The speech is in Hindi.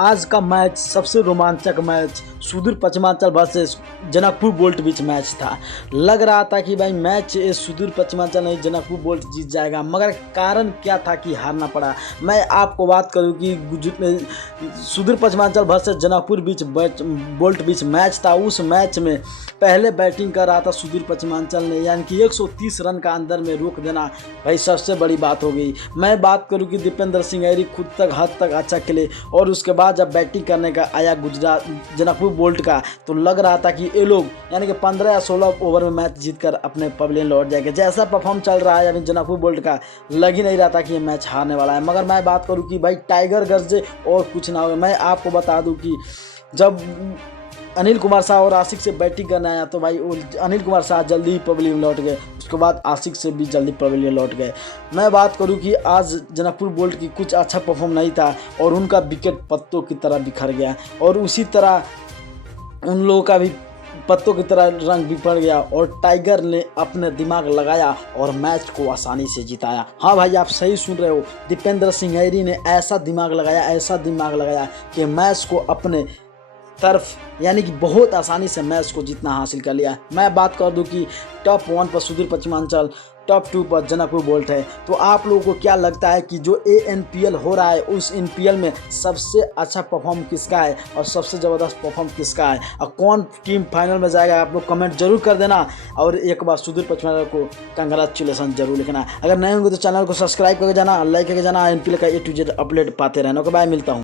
आज का मैच सबसे रोमांचक मैच सुदूर पश्चिमांचल वर्सेस जनकपुर बोल्ट बीच मैच था। लग रहा था कि भाई मैच सुदूर पश्चिमांचल नहीं जनकपुर बोल्ट जीत जाएगा, मगर कारण क्या था कि हारना पड़ा। मैं आपको बात करूं कि सुदूर पश्चिमांचल वर्सेस जनकपुर बीच बोल्ट बीच मैच था। उस मैच में पहले बैटिंग कर रहा था सुदूर पश्चिमांचल ने, यानी कि 130 रन का अंदर में रोक देना भाई सबसे बड़ी बात हो गई। मैं बात करूं कि दीपेंद्र सिंह ऐरी खुद तक हद तक अच्छा खेले और उसके बाद जब बैटिंग करने का आया गुजरात जनकपुर बोल्ट का, तो लग रहा था कि ये लोग यानी कि 15 या 16 ओवर में मैच जीतकर अपने पवेलियन लौट जाएंगे। जैसा परफॉर्म चल रहा है अभी जनकपुर बोल्ट का, लग ही नहीं रहा था कि ये मैच हारने वाला है। मगर मैं बात करूं कि भाई टाइगर गरजे और कुछ ना हो। मैं आपको बता दूं कि जब अनिल कुमार शाह और आशिक से बैटिंग करने आया तो भाई अनिल कुमार शाह जल्दी ही पवेलियन लौट गए, उसके बाद आशिक से भी जल्दी पवेलियन लौट गए। मैं बात करूं कि आज जनकपुर बोल्ट की कुछ अच्छा परफॉर्म नहीं था और उनका विकेट पत्तों की तरह बिखर गया और उसी तरह उन लोगों का भी पत्तों की तरह रंग बिखर गया और टाइगर ने अपने दिमाग लगाया और मैच को आसानी से जिताया। हाँ भाई, आप सही सुन रहे हो, दीपेंद्र सिंह ऐरी ने ऐसा दिमाग लगाया कि मैच को अपने तरफ यानी कि बहुत आसानी से मैच को जीतना हासिल कर लिया। मैं बात कर दूं कि टॉप 1 पर सुदूर पश्चिमांचल, टॉप 2 पर जनकपुर बोल्ट है। तो आप लोगों को क्या लगता है कि जो ANPL हो रहा है उस NPL में सबसे अच्छा परफॉर्म किसका है और सबसे ज़बरदस्त परफॉर्म किसका है और कौन टीम फाइनल में जाएगा? आप लोग कमेंट जरूर कर देना और एक बार सुदूर पश्चिमांचल को कंग्रेचुलेसन जरूर लिखना। अगर नए होंगे तो चैनल को सब्सक्राइब करके जाना, लाइक करके जाना, NPL का A to Z अपडेट पाते रहना। ओके बाय, मिलता हूँ।